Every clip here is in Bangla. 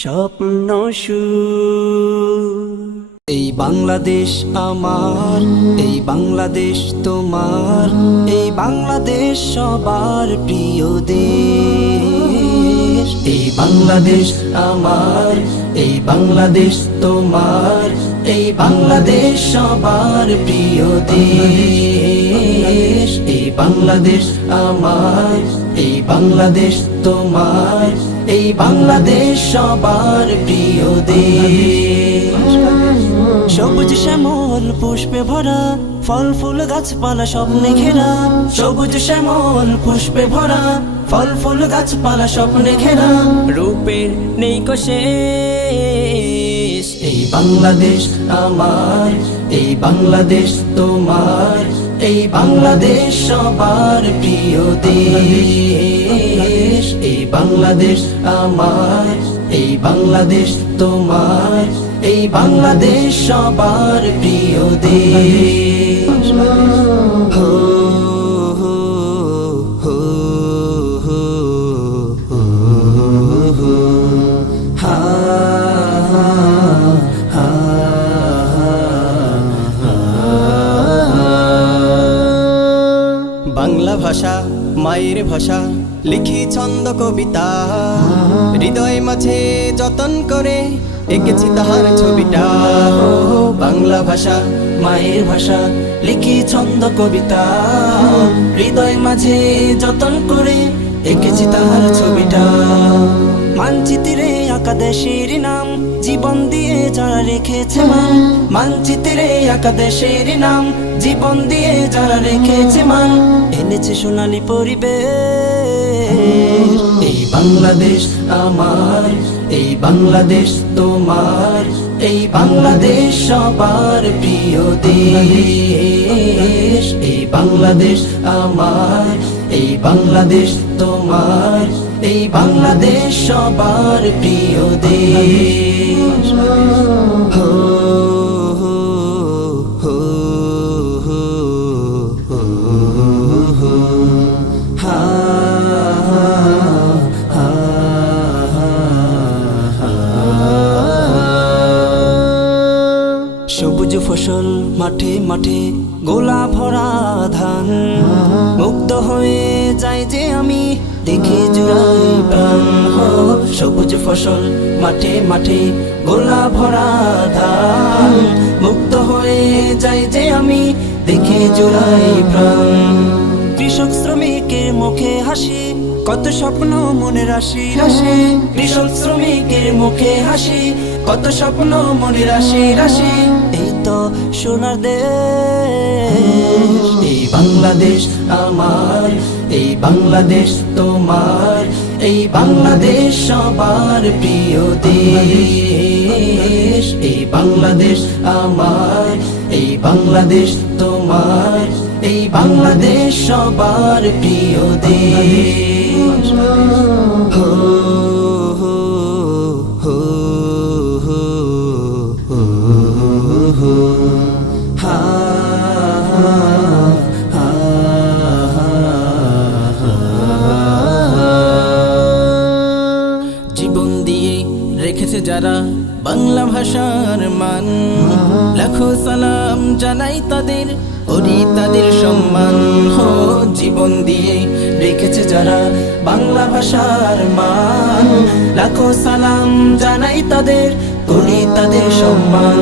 স্বপ্ন এই বাংলাদেশ আমার, এই বাংলাদেশ তোমার, এই বাংলাদেশ সবার প্রিয় দেশ। এই বাংলাদেশ আমার, এই বাংলাদেশ তোমার, এই বাংলাদেশ সবার প্রিয় দেশ। এই বাংলাদেশ আমার, এই বাংলাদেশ তোমার, এই বাংলাদেশ সবার প্রিয় দেশ। সবুজ শ্যামল পুষ্পে ভরা, ফল ফুল গাছপালা স্বপ্নে ঘেরা। সবুজ শ্যামল পুষ্পে ভরা, ফল ফুল গাছপালা স্বপ্নে ঘেরা। রূপের নেই কো শেষ। এই বাংলাদেশ আমার, এই বাংলাদেশ তোমার, এই বাংলাদেশ সবার প্রিয় দেশ। এই বাংলাদেশ আমার, এই বাংলাদেশ তোমার, এই বাংলাদেশ সবার প্রিয় দেশ। হো হো হো হো হো হো হা হা হা। বাংলা ভাষা মায়ের ভাষা, লিখি ছন্দ কবিতা, হৃদয় মাঝে যতন করে এঁকেছি তাহার ছবিটা। বাংলা ভাষা মায়ের ভাষা, লিখি ছন্দ কবিতা, হৃদয় মাঝে যতন করে এঁকেছি তাহার ছবিটা। মানচিত্রে আঁকা দেশের নাম, জীবন দিয়ে যারা রেখেছে মান। মানচিত্রে আঁকা দেশের নাম, জীবন দিয়ে যারা রেখেছে মান। এনেছে সোনালী পরিবেশ। এই বাংলাদেশ আমার, এই বাংলাদেশ তোমার, এই বাংলাদেশ সবার প্রিয় দেশ। এই বাংলাদেশ আমার, এই বাংলাদেশ তোমার, এই বাংলাদেশ সবার প্রিয় দেশ। হো হো হো হো হো হো হা হা হা হা। সবুজ ফসল মাঠে মাঠে, গোলা ভরা ধান। মুগ্ধ হয়ে যাই যে আমি, দেখে জুড়াই প্রাণ। সবুজ ফসল মাঠে মাঠে, গোলা ভরা ধান। মুগ্ধ হয়ে যাই যে আমি, দেখে জুড়াই প্রাণ। কৃষক শ্রমিকের মুখে হাসি, কত স্বপ্ন মনে রাশি রাশি। কৃষক শ্রমিকের মুখে হাসি, কত স্বপ্ন মনে রাশি রাশি। এই তো সোনার দেশ। এই বাংলাদেশ আমার, এই বাংলাদেশ তোমার, এই বাংলাদেশ সবার প্রিয় দেশ। এই বাংলাদেশ আমার, এই বাংলাদেশ তোমার, এই বাংলাদেশ সবার প্রিয় দেশ। হো হো হো হো হো হো হা হা হা হা। জীবন দিয়ে রেখেছে যারা বাংলা ভাষার মান, লাখো সালাম জানাই তাদের, করি তাদের সম্মান। জীবন দিয়ে রেখেছে যারা বাংলা ভাষার মান, লাখো সালাম জানাই তাদের, করি তাদের সম্মান।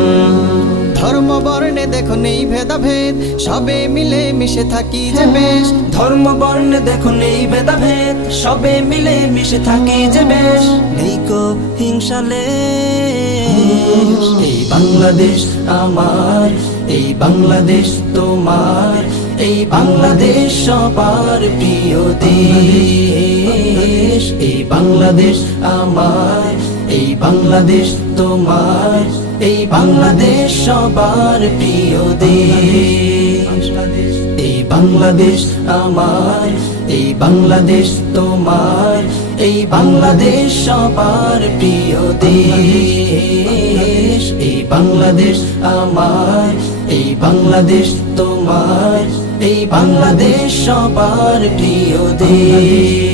ধর্ম বর্ণে দেখো নেই ভেদাভেদ, সবে মিলে মিশে থাকি যে বেশ। ধর্ম বর্ণে দেখো নেই ভেদাভেদ, সবে মিলে মিশে থাকি যে বেশ। নেই কো হিংসা লেশ। এই বাংলাদেশ আমার, এই বাংলাদেশ তোমার, এই বাংলাদেশ সবার প্রিয় দেশ। এই বাংলাদেশ আমার, এই বাংলাদেশ তোমার, এই বাংলাদেশ সবার প্রিয় দেশ। এই বাংলাদেশ আমার, এই বাংলাদেশ তোমার, এই বাংলাদেশ সবার প্রিয় দেশ। এই বাংলাদেশ আমার, এই বাংলাদেশ তোমার, এই বাংলাদেশ সবার প্রিয় দেশ।